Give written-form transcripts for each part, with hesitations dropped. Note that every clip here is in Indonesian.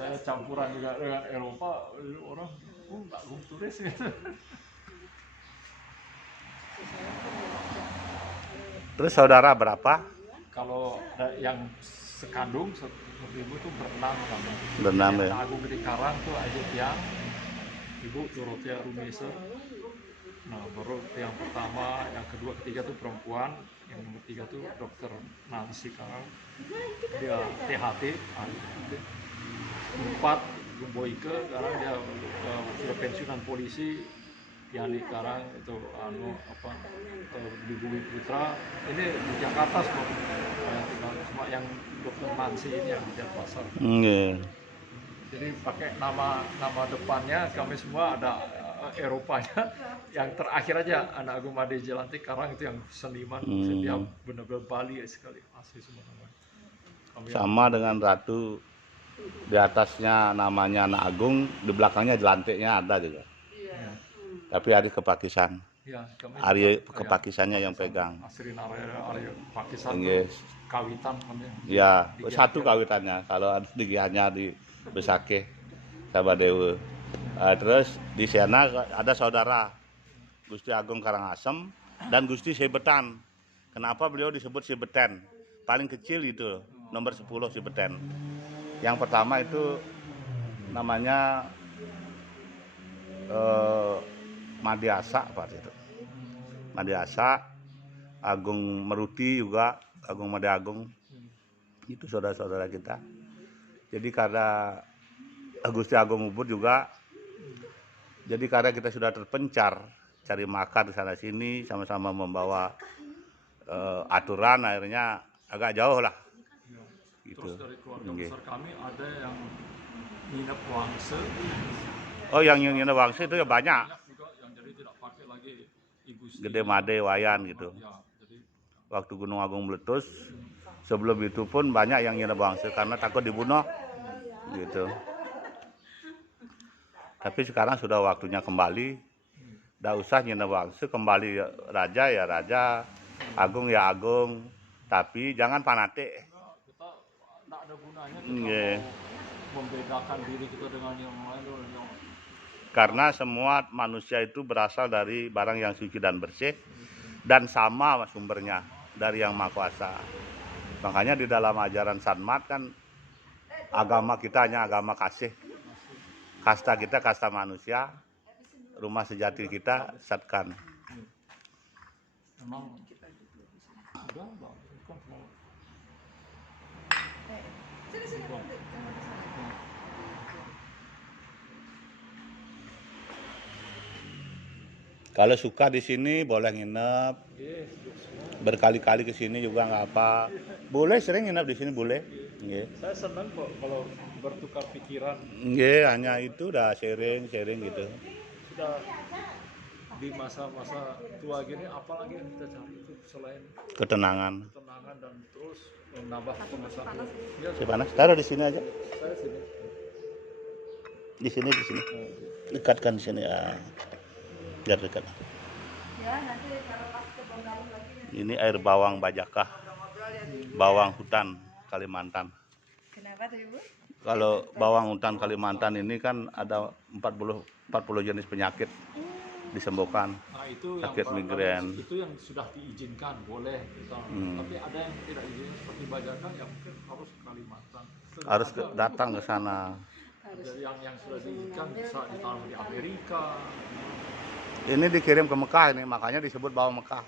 saya campuran juga dengan Eropa, orang nggak turis gitu. Terus saudara berapa? Kalau yang sekandung seperti ibu tuh berenam kami. Berenam Yang ya. Agung di Karang tuh Aji Tiang, ibu Dorothea Rumese. Nah, baru yang pertama, yang kedua, ketiga tuh perempuan, yang nomor tiga tuh dokter Nancy Karang, dia THT, empat Gumboike, sekarang dia sudah pensiunan polisi, Yani Karang itu di Bumi Putra, ini di Jakarta semua, semua yang dokter Nancy ini yang di Denpasar. Jadi pakai nama depannya kami semua ada Eropanya. Yang terakhir aja anak Agung Made Jelantik Karang itu yang seniman, dia benar-benar Bali sekali, asli semua namanya. Sama dengan Ratu, di atasnya namanya Anak Agung, di belakangnya Jelantiknya ada juga. Ya. Tapi Ari ke Pakisan. Ya, Ari ke Pakisannya yang pegang. Asrin Arya Pakisan Yes. kawitan namanya. Ya, satu kawitannya. Kalau hanya di Besake, Sabadewa. Terus di sana ada saudara Gusti Agung Karangasem dan Gusti Sebetan. Kenapa beliau disebut Sebeten? Paling kecil itu, nomor 10 Sebeten. Yang pertama itu namanya Madiasa Pak itu. Madiasa, Agung Meruti juga, Agung Made Agung. Itu saudara-saudara kita. Jadi karena Gusti Agung Ubud juga, jadi karena kita sudah terpencar cari makan di sana sini, sama-sama membawa aturan, akhirnya agak jauh lah. Gitu. Terus dari keluarga besar kami ada yang nginep Wangse. Oh, yang nginep Wangse itu ya banyak. Juga yang jadi tidak pakai lagi Ibu Gede Made Wayan gitu. Ya, jadi waktu Gunung Agung meletus, sebelum itu pun banyak yang nginep Wangse karena takut dibunuh gitu. Tapi sekarang sudah waktunya kembali, nggak usah nginep Wangse, kembali raja ya raja, agung ya agung, tapi jangan fanatik. kita tidak ada gunanya kita membedakan diri kita dengan yang lain. Karena semua manusia itu berasal dari barang yang suci dan bersih dan sama sumbernya dari Yang Maha Kuasa. Makanya di dalam ajaran Sanmat kan agama kita hanya agama kasih. Kasta kita kasta manusia, rumah sejati kita Satkan. Memang Kalau suka di sini boleh nginep. Berkali-kali ke sini juga nggak apa. Boleh sering nginep di sini boleh. Saya senang kok kalau bertukar pikiran. Hanya itu udah sharing gitu. Sudah di masa-masa tua gini, apalagi yang kita cari itu selain ketenangan dan terus menambah pengetahuan. Ya, panas. Taruh di sini aja. Saya sini. Di sini. Dekatkan di sini ya. Biar dekat. Ya, nanti kalau pas ke Bengkulu lagi. Ini air bawang Bajakah, bawang hutan Kalimantan. Kenapa tuh Ibu? Kalau bawang hutan Kalimantan ini kan ada 40 jenis penyakit disembuhkan. Nah, itu sakit yang migrain. Itu yang sudah diizinkan boleh kita. Tapi ada yang tidak izin seperti Bajakah yang mungkin harus ke Kalimantan. Harus datang ke sana. Dari yang sudah diizinkan bisa ditaruh di Amerika. Ini dikirim ke Mekah ini, makanya disebut bawang Mekah.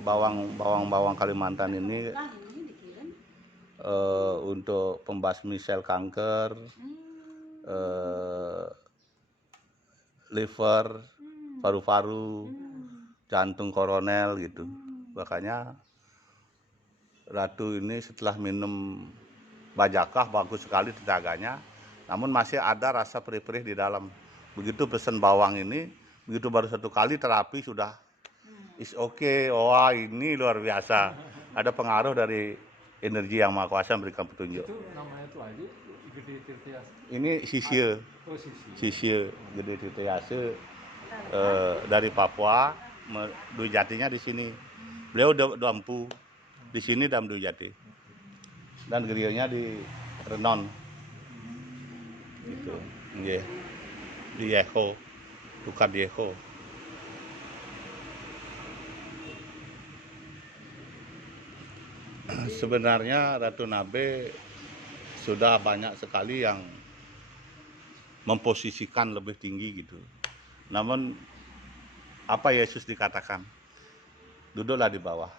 Bawang Kalimantan ini untuk pembasmi sel kanker, liver, paru-paru, jantung koronel gitu. Makanya Ratu ini setelah minum Bajakah bagus sekali tenaganya, namun masih ada rasa perih-perih di dalam. Begitu pesen bawang ini, begitu baru satu kali terapi sudah is okay. Wah, ini luar biasa. Ada pengaruh dari energi Yang Maha Kuasa memberikan petunjuk. Itu namanya itu aja Gede Tirtiase. Ini Sisye. Sisye Gede Tirtiase dari Papua, Dwi Jatinya di sini. Beliau Dampu di sini Dam Dwi Jati. Dan gerionya di Renon. Gitu. Nggih. Di Yeho, bukan Yeho. Sebenarnya Ratu Nabe sudah banyak sekali yang memposisikan lebih tinggi gitu. Namun apa Yesus dikatakan? Duduklah di bawah,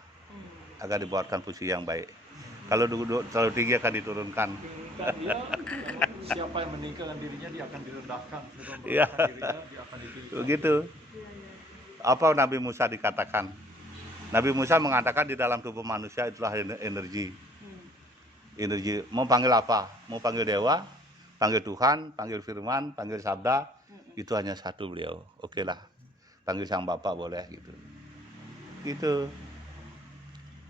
agar dibuatkan posisi yang baik. Kalau duduk terlalu tinggi akan diturunkan. Tinggikan dia, memang siapa yang meninggikan dirinya dia akan direndahkan, siapa yang Iya. merendahkan dirinya dia akan ditinggikan. Begitu. Apa Nabi Musa dikatakan? Nabi Musa mengatakan di dalam tubuh manusia itulah energi. Energi. Mau panggil apa? Mau panggil dewa, panggil Tuhan, panggil firman, panggil sabda. Itu hanya satu beliau. Oke lah. Panggil sang Bapak boleh gitu. Gitu.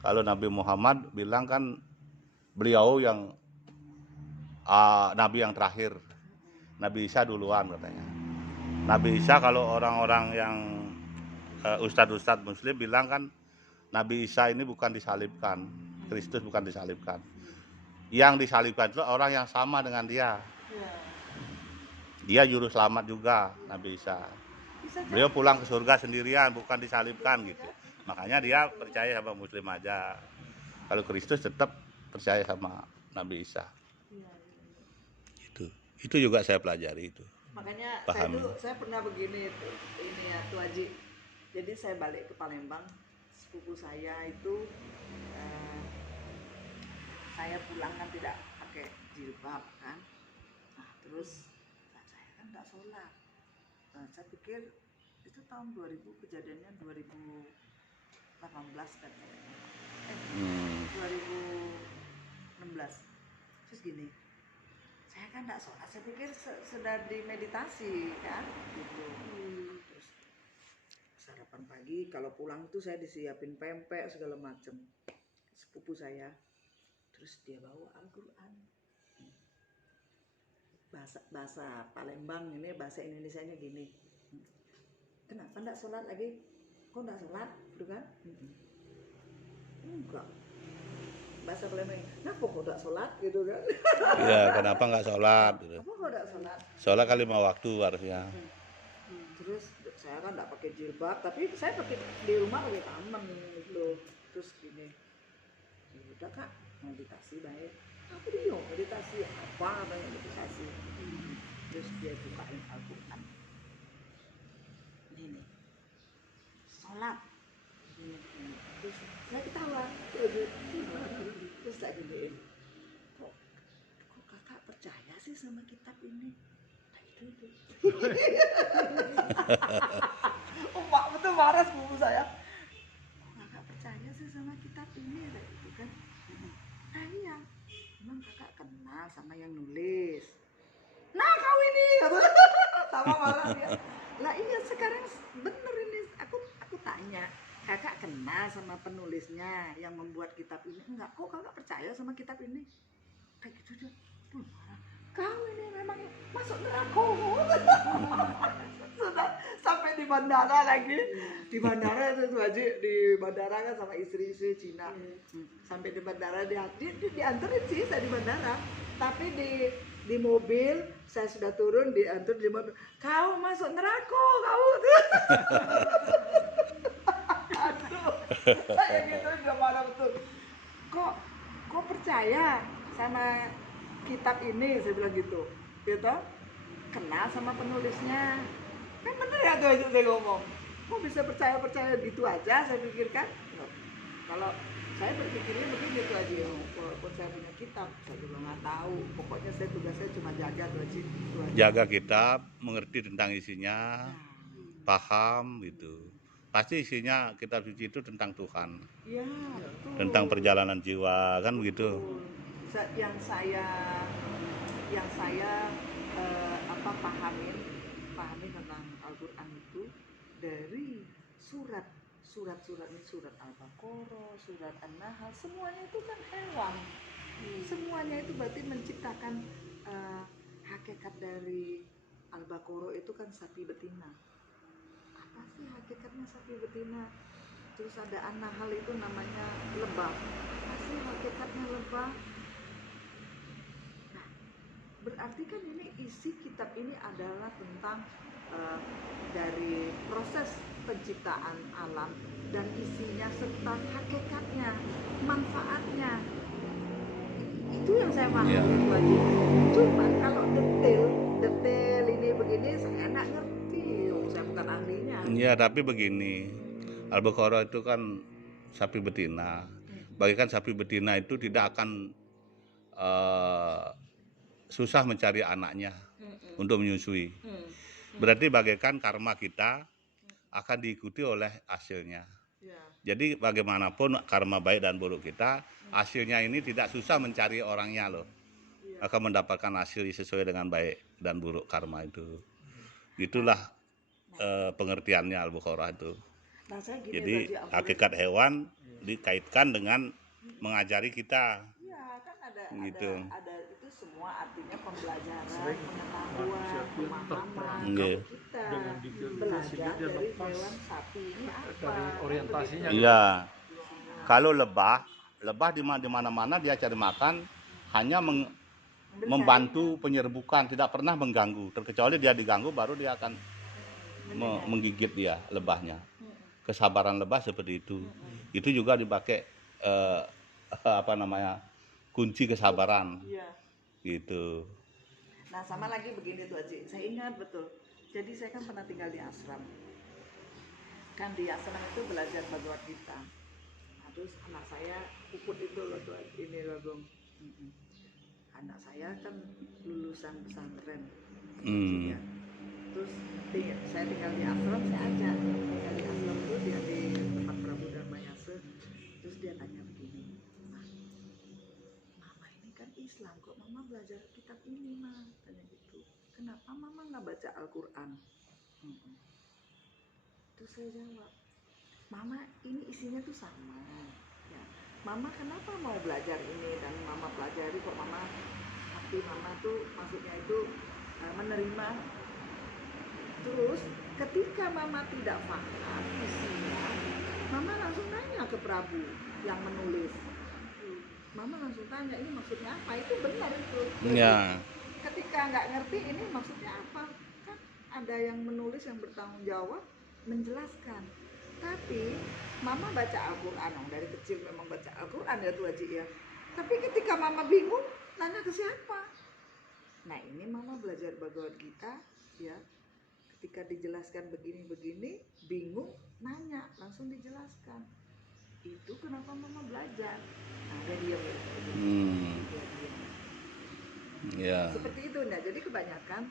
Kalau Nabi Muhammad bilang kan beliau yang Nabi yang terakhir. Nabi Isa duluan katanya. Nabi Isa kalau orang-orang yang ustadz-ustadz muslim bilang kan Nabi Isa ini bukan disalibkan. Kristus bukan disalibkan. Yang disalibkan itu orang yang sama dengan dia. Dia juru selamat juga, Nabi Isa. Beliau pulang ke surga sendirian, bukan disalibkan gitu. Makanya dia percaya sama muslim aja. Kalau Kristus tetap percaya sama Nabi Isa. Itu juga saya pelajari itu. Makanya Pahami. saya pernah begini itu, ini ya Tuh Haji. Jadi saya balik ke Palembang, sepupu saya itu saya pulang kan tidak pakai jilbab kan. Nah, terus saya kan nggak sholat. Nah, saya pikir itu tahun 2000, kejadiannya 2018 kan kayaknya. 2016. Terus gini, saya kan nggak sholat, saya pikir sudah dimeditasi kan gitu. Terus sarapan pagi, kalau pulang itu saya disiapin pempek segala macem, sepupu saya. Terus dia bawa Al-Quran, bahasa Palembang ini, bahasa Indonesianya gini, kenapa nggak sholat lagi? Kok nggak sholat? Gitu kan? Enggak. Bahasa Palembang, kenapa kok nggak sholat? Gitu kan? Iya, kenapa nggak sholat? Gitu. Apa kok nggak sholat? Sholat kali 5 waktu harusnya. Terus saya kan nggak pakai jilbab, tapi saya pakai di rumah pakai taman gitu loh. Terus gini, ya udah kak, meditasi baik. Aku dia meditasi apa katanya meditasi. Terus dia bukain Al-Quran. Ini sholat. Ini. Terus saya ketawa. Terus saya giniin, kok kakak percaya sih sama kitab ini? Itu. Emak betul marah sepupu saya. Kok kakak percaya sih sama kitab ini? Gitu kan? Nah iya, emang kakak kenal sama yang nulis. Nah kau ini, sama marah dia. Lah iya sekarang bener ini, aku tanya, kakak kenal sama penulisnya yang membuat kitab ini? Enggak, kok kakak percaya sama kitab ini? Kayak gitu dia, tuh marah. Kau ini memang masuk neraka. Sudah sampai di bandara lagi. Di bandara itu Haji, di bandara kan sama istri-istri Cina. Sampai di bandara dianterin sih saya di bandara. Tapi di mobil saya sudah turun, diantar di mobil. Kau masuk neraka, kau tuh. Aduh, saya gitu udah marah betul. Kok percaya sama kitab ini, saya bilang gitu, kenal sama penulisnya, kan bener ya tuh saya ngomong, kok bisa percaya gitu aja, saya pikirkan. Loh, kalau saya berpikirnya begini tuh aja, walaupun saya punya kitab, saya juga nggak tahu, pokoknya tugasnya cuma jaga tuh aja. Jaga kitab, mengerti tentang isinya, paham gitu. Pasti isinya kitab suci itu tentang Tuhan, Iya, betul. tentang perjalanan jiwa, kan begitu. Yang saya pahami tentang Al-Quran itu dari surat Al-Baqarah, surat An-Nahl, semuanya itu kan hewan. Semuanya itu berarti menciptakan hakikat dari Al-Baqarah itu kan sapi betina. Apa sih hakikatnya sapi betina? Terus ada An-Nahl itu namanya lebah. Apa sih hakikatnya lebah? Berarti kan ini isi kitab ini adalah tentang dari proses penciptaan alam dan isinya serta hakikatnya, manfaatnya. Itu yang saya pahami Iya. itu aja. Cuman kalau detail ini begini saya nggak ngerti. Saya bukan ahlinya. Iya, tapi begini, Al-Baqarah itu kan sapi betina. Bagikan sapi betina itu tidak akan susah mencari anaknya untuk menyusui. Berarti bagaikan karma kita akan diikuti oleh hasilnya. Ya. Jadi bagaimanapun karma baik dan buruk kita, hasilnya ini tidak susah mencari orangnya loh. Iya. Akan mendapatkan hasil sesuai dengan baik dan buruk karma itu. Itulah pengertiannya Al-Baqarah itu. Nah, saya gini Jadi Pak Haji, hakikat hewan dikaitkan dengan mengajari kita. iya kan Gitu. ada itu semua artinya pembelajaran, Sering pengetahuan, manusia itu pemahaman terperangkap Iya. kita dengan detail belajar sehingga dia dari lepas hewan sapi ini apa dari kan orientasinya. begitu. Iya. Isinya. Kalau lebah di mana-mana dia cari makan hanya Ambil membantu penyerbukan, tidak pernah mengganggu. Terkecuali dia diganggu baru dia akan jaringan. menggigit dia lebahnya. Mm-mm. Kesabaran lebah seperti itu. Itu juga dipakai kunci kesabaran Iya. gitu. Nah sama lagi begini tuh Haji, saya ingat betul. Jadi saya kan pernah tinggal di ashram. Kan di ashram itu belajar Bhagavad Gita. Nah, terus anak saya Puput itu loh tuh ini loh Bung. Anak saya kan lulusan pesantren. Hmm. Ya. Terus saya tinggal di ashram, saya ajak. Saya di ashram tuh dia di tempat Prabu Dharmayasa. Terus dia tanya begini, Mama ini kan Islam, kok Mama belajar kitab ini, Ma? Tanya gitu. Kenapa Mama nggak baca Al-Quran? Terus saya jawab, Mama ini isinya tuh sama. Ya. Mama kenapa mau belajar ini dan Mama pelajari kok Mama hati Mama tuh maksudnya itu menerima. Terus ketika Mama tidak paham isinya, Mama langsung nanya ke Prabu yang menulis. Mama langsung tanya ini maksudnya apa? Itu benar itu. Ya. Ketika nggak ngerti ini maksudnya apa, kan ada yang menulis yang bertanggung jawab menjelaskan. Tapi Mama baca Al-Quran, dari kecil memang baca Al-Quran ya tuh Haji ya. Tapi ketika Mama bingung, nanya ke siapa? Nah ini Mama belajar Bhagavad Gita ya. Ketika dijelaskan begini-begini, bingung, nanya, langsung dijelaskan. Itu kenapa Mama belajar. Nah dia diam ya. Dia diam. Ya. Seperti itu, nah jadi kebanyakan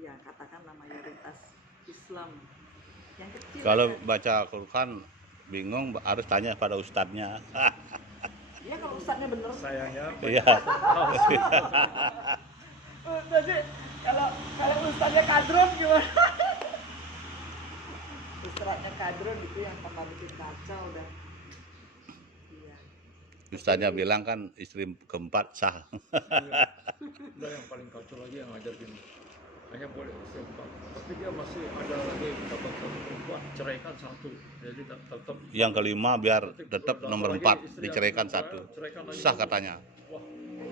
ya katakanlah mayoritas Islam yang kecil. Kalau kan. baca Al-Quran bingung harus tanya pada ustadznya. Ya kalau ustadznya bener. Sayangnya Iya. Jadi kalau ustadznya kadron gimana? Ustadznya kadron itu yang tambah bikin kacau dah. Iya. Ustadznya bilang kan istri keempat sah. Udah yang paling kacau lagi yang ngajar gini, hanya boleh istri 4, tapi dia masih ada lagi dapat satu perempuan, ceraikan 1, jadi tetap Yang kelima biar tetap dapat nomor lagi 4 istri diceraikan yang 1. ceraikan lagi Sah 1. katanya. Wah,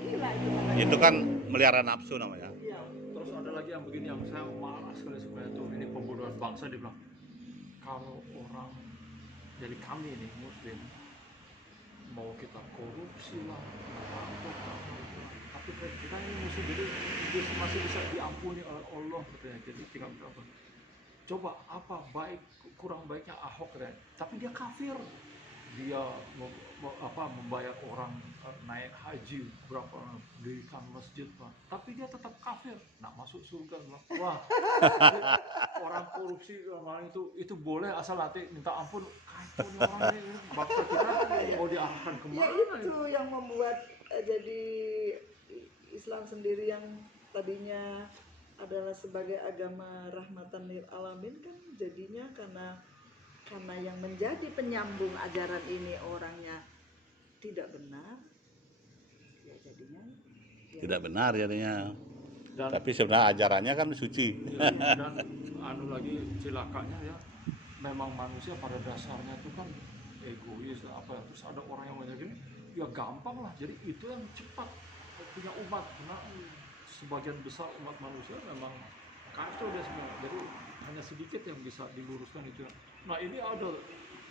Gila itu namanya. Itu kan melihara nafsu namanya. Iya. terus ada lagi yang begini yang saya marah sekali sebenarnya tuh, ini pembunuhan bangsa. Dia bilang kalau orang, jadi kami nih Muslim, mau kita korupsi lah, tapi kita ini mesti jadi masih bisa diampuni oleh Allah katanya. Jadi tinggal berapa? Coba apa baik kurang baiknya Ahok katanya. Tapi dia kafir. Dia membayar orang naik haji berapa, dirikan masjid Pak. Tapi dia tetap kafir. Nah masuk surga. Wah, orang korupsi orang itu boleh asal nanti minta ampun. Kacau nih orang ini, bangsa kita mau diarahkan Ya kemana? itu yang membuat jadi Islam sendiri yang tadinya adalah sebagai agama rahmatan lil alamin kan jadinya karena yang menjadi penyambung ajaran ini orangnya tidak benar, ya jadinya ya Tidak benar jadinya. Dan Tapi sebenarnya ajarannya kan suci. dan lagi cilakanya ya, memang manusia pada dasarnya itu kan egois apa, terus ada orang yang banyak gini, ya gampang lah. Jadi itu yang cepat punya umat, karena sebagian besar umat manusia memang kacau dia semua. Jadi hanya sedikit yang bisa diluruskan itu. Nah ini ada